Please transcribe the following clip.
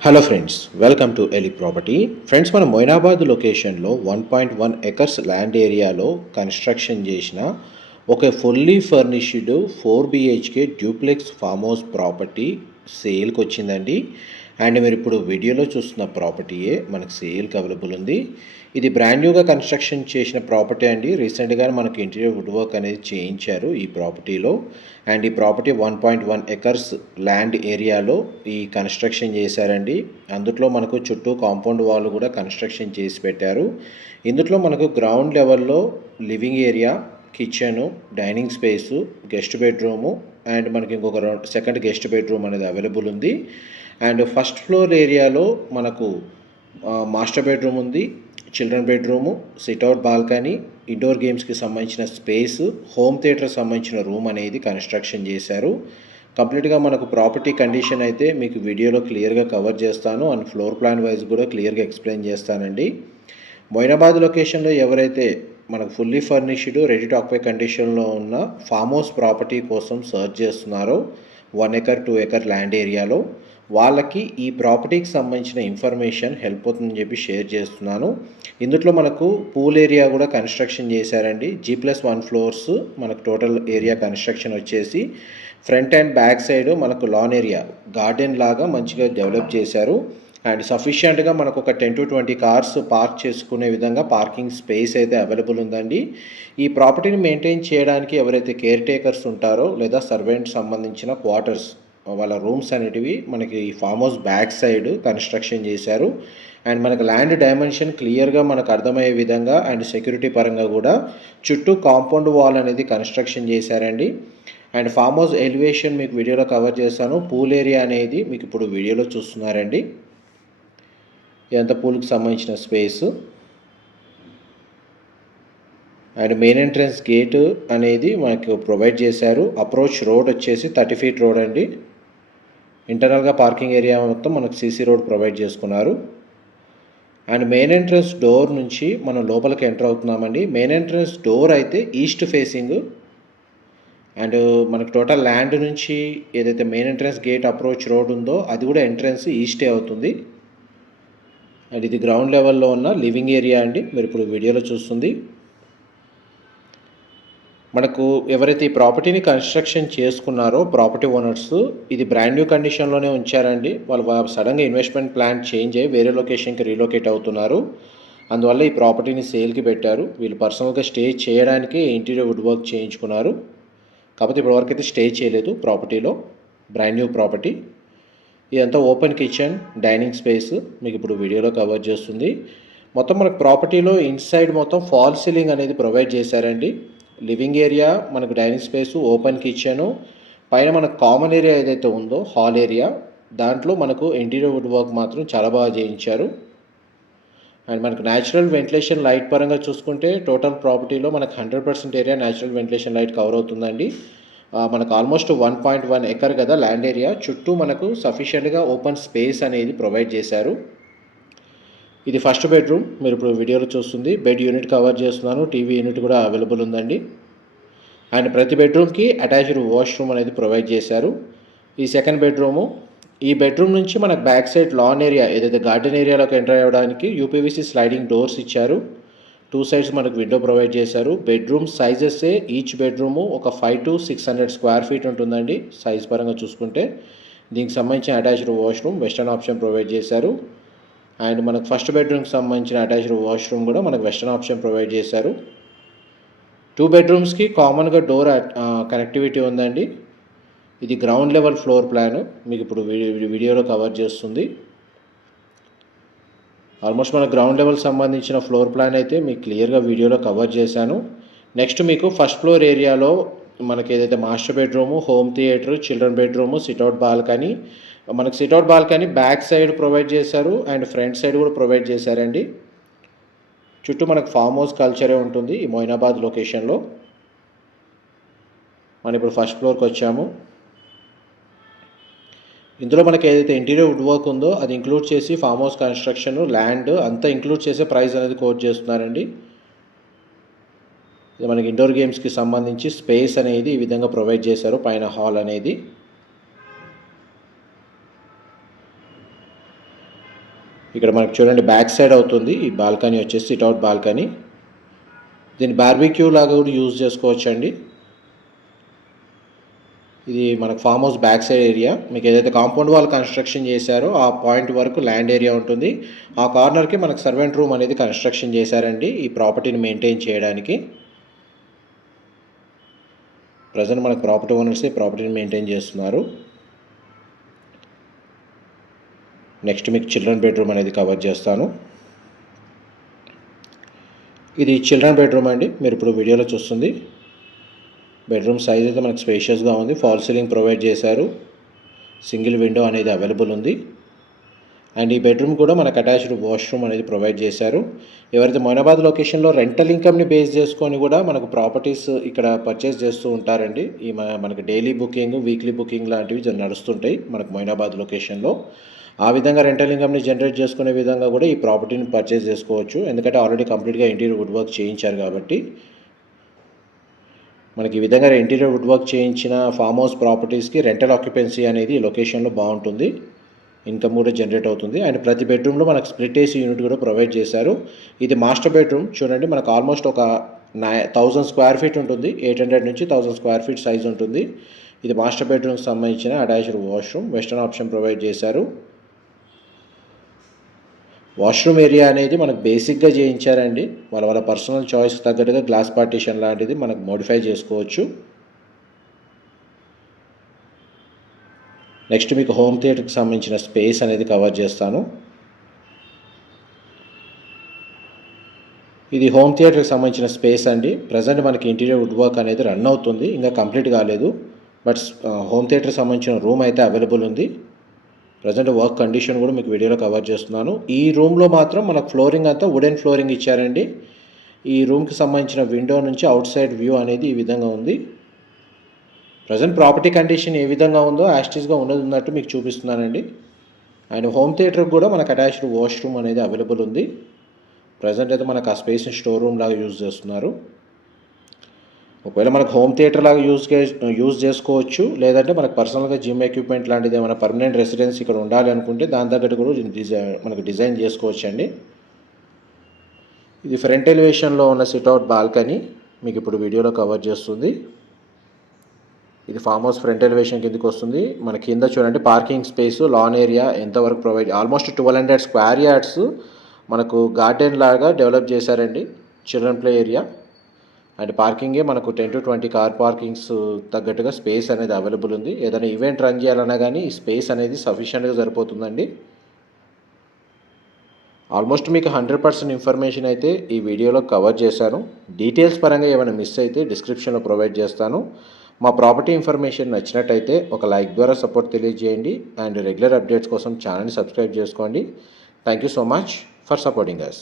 Hello friends welcome to Eli property friends మన మొయినాబాద్ లొకేషన్లో one point one acres land ఏరియాలో construction చేసిన ఒక fully furnished four BHK duplex farm house property సేల్కి వచ్చిందండి అండ్ మీరు ఇప్పుడు వీడియోలో చూస్తున్న ప్రాపర్టీయే మనకు సేల్కి అవైలబుల్ ఉంది. ఇది బ్రాండ్ న్యూగా కన్స్ట్రక్షన్ చేసిన ప్రాపర్టీ అండి. రీసెంట్గా మనకు ఇంటీరియర్ వుడ్ వర్క్ అనేది చేయించారు ఈ ప్రాపర్టీలో. అండ్ ఈ property one point one acres land ఏరియాలో ఈ కన్స్ట్రక్షన్ చేశారండి. అందులో మనకు చుట్టూ కాంపౌండ్ వాల్ కూడా కన్స్ట్రక్షన్ చేసి పెట్టారు. ఇందులో మనకు గ్రౌండ్ లెవెల్లో living area kitchen dining space guest bedroom and మనకి ఇంకొక రౌండ్ సెకండ్ గెస్ట్ బెడ్రూమ్ అనేది అవైలబుల్ ఉంది. అండ్ ఫస్ట్ ఫ్లోర్ ఏరియాలో మనకు మాస్టర్ బెడ్రూమ్ ఉంది children bedroom sit out balcony indoor గేమ్స్కి సంబంధించిన స్పేస్ హోమ్ థియేటర్ సంబంధించిన రూమ్ అనేది కన్స్ట్రక్షన్ చేశారు. కంప్లీట్గా మనకు ప్రాపర్టీ కండిషన్ అయితే మీకు వీడియోలో క్లియర్గా కవర్ చేస్తాను అండ్ ఫ్లోర్ ప్లాన్ వైజ్ కూడా క్లియర్గా ఎక్స్ప్లెయిన్ చేస్తానండి. మొయినాబాద్ లొకేషన్లో ఎవరైతే మనకు fully furnished ready to occupy కండిషన్లో ఉన్న ఫామ్ హౌస్ ప్రాపర్టీ కోసం సర్చ్ చేస్తున్నారో one acre two acre land ఏరియాలో వాళ్ళకి ఈ ప్రాపర్టీకి సంబంధించిన ఇన్ఫర్మేషన్ హెల్ప్ అవుతుందని చెప్పి షేర్ చేస్తున్నాను. ఇందులో మనకు పూల్ ఏరియా కూడా కన్స్ట్రక్షన్ చేశారండి. జీ ప్లస్ వన్ ఫ్లోర్స్ మనకు టోటల్ ఏరియా కన్స్ట్రక్షన్ వచ్చేసి ఫ్రంట్ అండ్ బ్యాక్ సైడ్ మనకు లాన్ ఏరియా గార్డెన్ లాగా మంచిగా డెవలప్ చేశారు. అండ్ సఫిషియంట్గా మనకు ఒక ten to twenty cars park చేసుకునే విధంగా పార్కింగ్ స్పేస్ అయితే అవైలబుల్ ఉందండి. ఈ ప్రాపర్టీని మెయింటైన్ చేయడానికి ఎవరైతే కేర్ టేకర్స్ ఉంటారో లేదా సర్వెంట్ సంబంధించిన క్వార్టర్స్ వాళ్ళ రూమ్స్ అనేటివి మనకి ఈ farm house back side construction చేశారు. అండ్ మనకు ల్యాండ్ డైమెన్షన్ క్లియర్గా మనకు అర్థమయ్యే విధంగా అండ్ సెక్యూరిటీ పరంగా కూడా చుట్టూ కాంపౌండ్ వాల్ అనేది కన్స్ట్రక్షన్ చేశారండి. అండ్ ఫామ్ హౌస్ ఎలివేషన్ మీకు వీడియోలో కవర్ చేశాను. పూల్ ఏరియా అనేది మీకు ఇప్పుడు వీడియోలో చూస్తున్నారండి. ఇదంతా పూల్కి సంబంధించిన space. And main entrance gate అనేది మనకు ప్రొవైడ్ చేశారు. అప్రోచ్ రోడ్ వచ్చేసి థర్టీ ఫీట్ రోడ్ అండి. ఇంటర్నల్గా పార్కింగ్ ఏరియా మొత్తం మనకు సీసీ రోడ్ ప్రొవైడ్ చేసుకున్నారు. అండ్ మెయిన్ ఎంట్రన్స్ డోర్ నుంచి మనం లోపలికి ఎంటర్ అవుతున్నామండి. మెయిన్ ఎంట్రన్స్ డోర్ అయితే ఈస్ట్ ఫేసింగ్. అండ్ మనకు టోటల్ ల్యాండ్ నుంచి ఏదైతే main entrance gate approach road ఉందో అది కూడా ఎంట్రన్స్ ఈస్టే అవుతుంది. అండ్ ఇది గ్రౌండ్ లెవెల్లో ఉన్న లివింగ్ ఏరియా అండి. మీరు ఇప్పుడు వీడియోలో చూస్తుంది. మనకు ఎవరైతే ఈ ప్రాపర్టీని కన్స్ట్రక్షన్ చేసుకున్నారో ప్రాపర్టీ ఓనర్స్ ఇది బ్రాండ్ న్యూ కండిషన్లోనే ఉంచారండి. వాళ్ళు సడన్గా ఇన్వెస్ట్మెంట్ ప్లాన్ చేంజ్ అయ్యి వేరే లొకేషన్కి రీలొకేట్ అవుతున్నారు. అందువల్ల ఈ ప్రాపర్టీని సేల్కి పెట్టారు. వీళ్ళు పర్సనల్గా స్టే చేయడానికి ఇంటీరియర్ వుడ్ వర్క్ చేయించుకున్నారు. కాకపోతే ఇప్పటివరకు అయితే స్టే చేయలేదు ప్రాపర్టీలో. బ్రాండ్ న్యూ ప్రాపర్టీ ఇదంతా ఓపెన్ కిచెన్ డైనింగ్ స్పేస్ మీకు ఇప్పుడు వీడియోలో కవర్ చేస్తుంది. మొత్తం మనకు ప్రాపర్టీలో ఇన్సైడ్ మొత్తం ఫాల్ సీలింగ్ అనేది ప్రొవైడ్ చేశారండి. లివింగ్ ఏరియా మనకు డైనింగ్ స్పేస్ ఓపెన్ కిచెను. పైన మనకు కామన్ ఏరియా ఏదైతే ఉందో హాల్ ఏరియా దాంట్లో మనకు ఇంటీరియర్ వుడ్ వర్క్ మాత్రం చాలా బాగా చేయించారు. అండ్ మనకు న్యాచురల్ వెంటిలేషన్ లైట్ పరంగా చూసుకుంటే టోటల్ ప్రాపర్టీలో మనకు hundred percent area natural ventilation light cover అవుతుందండి. మనకు almost one point one acre కదా ల్యాండ్ ఏరియా చుట్టూ మనకు సఫిషియెంట్గా ఓపెన్ స్పేస్ అనేది ప్రొవైడ్ చేశారు. ఇది ఫస్ట్ బెడ్రూమ్ మీరు ఇప్పుడు వీడియోలో చూస్తుంది. బెడ్ యూనిట్ కవర్ చేస్తున్నాను టీవీ యూనిట్ కూడా అవైలబుల్ ఉందండి. అండ్ ప్రతి బెడ్రూమ్కి అటాచ్డ్ వాష్రూమ్ అనేది ప్రొవైడ్ చేశారు. ఈ సెకండ్ బెడ్రూము ఈ బెడ్రూమ్ నుంచి మనకు బ్యాక్ సైడ్ లాన్ ఏరియా ఏదైతే గార్డెన్ ఏరియాలోకి ఎంటర్ అవ్వడానికి యూపీవీసీ స్లైడింగ్ డోర్స్ ఇచ్చారు. టూ సైడ్స్ మనకు విండో ప్రొవైడ్ చేశారు. బెడ్రూమ్ సైజెసే ఈచ్ బెడ్రూము ఒక five to six hundred square feet ఉంటుందండి సైజ్ పరంగా చూసుకుంటే. దీనికి సంబంధించిన attached washroom western option provide చేశారు. అండ్ మనకు ఫస్ట్ బెడ్రూమ్కి సంబంధించిన అటాచ్డ్ వాష్రూమ్ కూడా మనకు వెస్టర్న్ ఆప్షన్ ప్రొవైడ్ చేశారు. టూ బెడ్రూమ్స్కి కామన్గా డోర్ కనెక్టివిటీ ఉందండి. ఇది గ్రౌండ్ లెవెల్ ఫ్లోర్ ప్లాన్ మీకు ఇప్పుడు వీడియోలో కవర్ చేస్తుంది. ఆల్మోస్ట్ మన గ్రౌండ్ లెవెల్ సంబంధించిన ఫ్లోర్ ప్లాన్ అయితే మీకు క్లియర్గా వీడియోలో కవర్ చేశాను. నెక్స్ట్ మీకు ఫస్ట్ ఫ్లోర్ ఏరియాలో మనకి ఏదైతే master bedroom home theatre children bedroom sit out balcony మనకు sit out balcony back side provide చేశారు అండ్ ఫ్రంట్ సైడ్ కూడా ప్రొవైడ్ చేశారండి. చుట్టూ మనకు ఫామ్ హౌస్ కల్చరే ఉంటుంది ఈ మొయినాబాద్ లొకేషన్లో మనం ఇప్పుడు ఫస్ట్ ఫ్లోర్కి వచ్చాము. ఇందులో మనకి ఏదైతే ఇంటీరియర్ వుడ్ వర్క్ ఉందో అది ఇంక్లూడ్ చేసి ఫామ్ హౌస్ కన్స్ట్రక్షన్ ల్యాండ్ అంతా ఇంక్లూడ్ చేసే ప్రైస్ అనేది కోట్ చేస్తున్నారండి. ఇది మనకి ఇండోర్ గేమ్స్కి సంబంధించి స్పేస్ అనేది ఈ విధంగా ప్రొవైడ్ చేశారు పైన హాల్ అనేది. ఇక్కడ మనకు చూడండి బ్యాక్ సైడ్ అవుతుంది ఈ బాల్కనీ వచ్చేసి సిట్అవుట్ బాల్కనీ. దీన్ని బార్బిక్యూ లాగా కూడా యూజ్ చేసుకోవచ్చు అండి ఇది మనకు farm house back side area మీకు ఏదైతే కాంపౌండ్ వాల్ కన్స్ట్రక్షన్ చేశారో ఆ పాయింట్ వరకు ల్యాండ్ ఏరియా ఉంటుంది. ఆ కార్నర్కి మనకు సర్వెంట్ రూమ్ అనేది కన్స్ట్రక్షన్ చేశారండి ఈ ప్రాపర్టీని మెయింటైన్ చేయడానికి. ప్రజెంట్ మనకు ప్రాపర్టీ ఓనర్స్ ఈ ప్రాపర్టీని మెయింటైన్ చేస్తున్నారు. నెక్స్ట్ మీకు చిల్డ్రన్ బెడ్రూమ్ అనేది కవర్ చేస్తాను. ఇది చిల్డ్రన్ బెడ్రూమ్ అండి. మీరు ఇప్పుడు వీడియోలో చూస్తుంది. బెడ్రూమ్ సైజ్ అయితే మనకు స్పేషియస్గా ఉంది. ఫాల్ సీలింగ్ ప్రొవైడ్ చేశారు. సింగిల్ విండో అనేది అవైలబుల్ ఉంది. అండ్ ఈ బెడ్రూమ్ కూడా మనకు అటాచ్డ్ వాష్రూమ్ అనేది ప్రొవైడ్ చేశారు. ఎవరైతే మొయినాబాద్ లొకేషన్లో రెంటల్ ఇన్కమ్ని బేస్ చేసుకొని కూడా మనకు ప్రాపర్టీస్ ఇక్కడ పర్చేస్ చేస్తూ ఉంటారండి. ఈ మన- మనకి డైలీ బుకింగ్ వీక్లీ బుకింగ్ లాంటివి నడుస్తుంటాయి మనకు మొయినాబాద్ లొకేషన్లో. ఆ విధంగా రెంటల్ ఇన్కమ్ని జనరేట్ చేసుకునే విధంగా కూడా ఈ ప్రాపర్టీని పర్చేస్ చేసుకోవచ్చు. ఎందుకంటే ఆల్రెడీ కంప్లీట్గా ఇంటీరియర్ వుడ్ వర్క్ చేయించారు కాబట్టి. మనకి ఈ విధంగా ఇంటీరియర్ వుడ్ వర్క్ చేయించిన ఫామ్ హౌస్ ప్రాపర్టీస్కి రెంటల్ ఆక్యుపెన్సీ అనేది లొకేషన్లో బాగుంటుంది. ఇన్కమ్ కూడా జనరేట్ అవుతుంది. అండ్ ప్రతి బెడ్రూమ్లో మనకు స్ప్లిట్ ఏసీ యూనిట్ కూడా ప్రొవైడ్ చేశారు. ఇది మాస్టర్ బెడ్రూమ్. చూడండి మనకు ఆల్మోస్ట్ ఒక నై థౌజండ్ స్క్వేర్ ఫీట్ ఉంటుంది. ఎయిట్ హండ్రెడ్ నుంచి థౌజండ్ స్క్వేర్ ఫీట్ సైజ్ ఉంటుంది. ఇది మాస్టర్ బెడ్రూమ్కి సంబంధించిన attached washroom. Western option provide చేశారు. వాష్రూమ్ ఏరియా అనేది మనకు బేసిక్గా చేయించారండి. వాళ్ళ వాళ్ళ పర్సనల్ చాయిస్ తగ్గట్టుగా గ్లాస్ పార్టీషన్ లాంటిది మనకు మోడిఫై చేసుకోవచ్చు. నెక్స్ట్ మీకు హోమ్ థియేటర్కి సంబంధించిన స్పేస్ అనేది కవర్ చేస్తాను. ఇది హోమ్ థియేటర్కి సంబంధించిన స్పేస్ అండి. ప్రజెంట్ మనకి ఇంటీరియర్ వుడ్ వర్క్ అనేది రన్ అవుతుంది. ఇంకా కంప్లీట్ కాలేదు. బట్ హోమ్ థియేటర్కి సంబంధించిన రూమ్ అయితే అవైలబుల్ ఉంది. ప్రజెంట్ వర్క్ కండిషన్ కూడా మీకు వీడియోలో కవర్ చేస్తున్నాను. ఈ రూమ్లో మాత్రం మనకు ఫ్లోరింగ్ అంతా వుడెన్ ఫ్లోరింగ్ ఇచ్చారండి. ఈ రూమ్కి సంబంధించిన విండో నుంచి అవుట్ సైడ్ వ్యూ అనేది ఈ విధంగా ఉంది. ప్రజెంట్ ప్రాపర్టీ కండిషన్ ఏ విధంగా ఉందో యాస్టీస్గా ఉన్నది ఉన్నట్టు మీకు చూపిస్తున్నానండి. అండ్ హోమ్ థియేటర్కి కూడా మనకు అటాచ్డ్ వాష్రూమ్ అనేది అవైలబుల్ ఉంది. ప్రజెంట్ అయితే మనకు ఆ స్పేస్ని స్టోర్ రూమ్ లాగా యూజ్ చేస్తున్నారు. ఒకవేళ మనకు హోమ్ థియేటర్ లాగా యూజ్ యూజ్ చేసుకోవచ్చు. లేదంటే మనకు పర్సనల్గా జిమ్ ఎక్విప్మెంట్ లాంటిది ఏమైనా పర్మనెంట్ రెసిడెన్స్ ఇక్కడ ఉండాలి అనుకుంటే దాని తగ్గట్టు కూడా డిజైన్ మనకు డిజైన్ చేసుకోవచ్చు అండి ఇది ఫ్రంట్ ఎలివేషన్లో ఉన్న సిట్అవుట్ బాల్కనీ. మీకు ఇప్పుడు వీడియోలో కవర్ చేస్తుంది. ఇది ఫామ్ హౌస్ ఫ్రంట్ ఎలివేషన్ కిందకి వస్తుంది. మన కింద చూడండి పార్కింగ్ స్పేస్ లాన్ ఏరియా ఎంతవరకు provide almost twelve hundred square yards మనకు గార్డెన్ లాగా డెవలప్ చేశారండి. చిల్డ్రన్ ప్లే ఏరియా అండ్ పార్కింగే మనకు ten to twenty car parkings తగ్గట్టుగా స్పేస్ అనేది అవైలబుల్ ఉంది. ఏదైనా ఈవెంట్ రన్ చేయాలన్నా కానీ ఈ స్పేస్ అనేది సఫిషియెంట్గా సరిపోతుందండి. ఆల్మోస్ట్ మీకు హండ్రెడ్ పర్సెంట్ ఇన్ఫర్మేషన్ అయితే ఈ వీడియోలో కవర్ చేశాను. డీటెయిల్స్ పరంగా ఏమైనా మిస్ అయితే డిస్క్రిప్షన్లో ప్రొవైడ్ చేస్తాను. మా ప్రాపర్టీ ఇన్ఫర్మేషన్ నచ్చినట్టయితే ఒక లైక్ ద్వారా సపోర్ట్ తెలియజేయండి అండ్ రెగ్యులర్ అప్డేట్స్ కోసం ఛానల్ని సబ్స్క్రైబ్ చేసుకోండి. Thank you so much for supporting us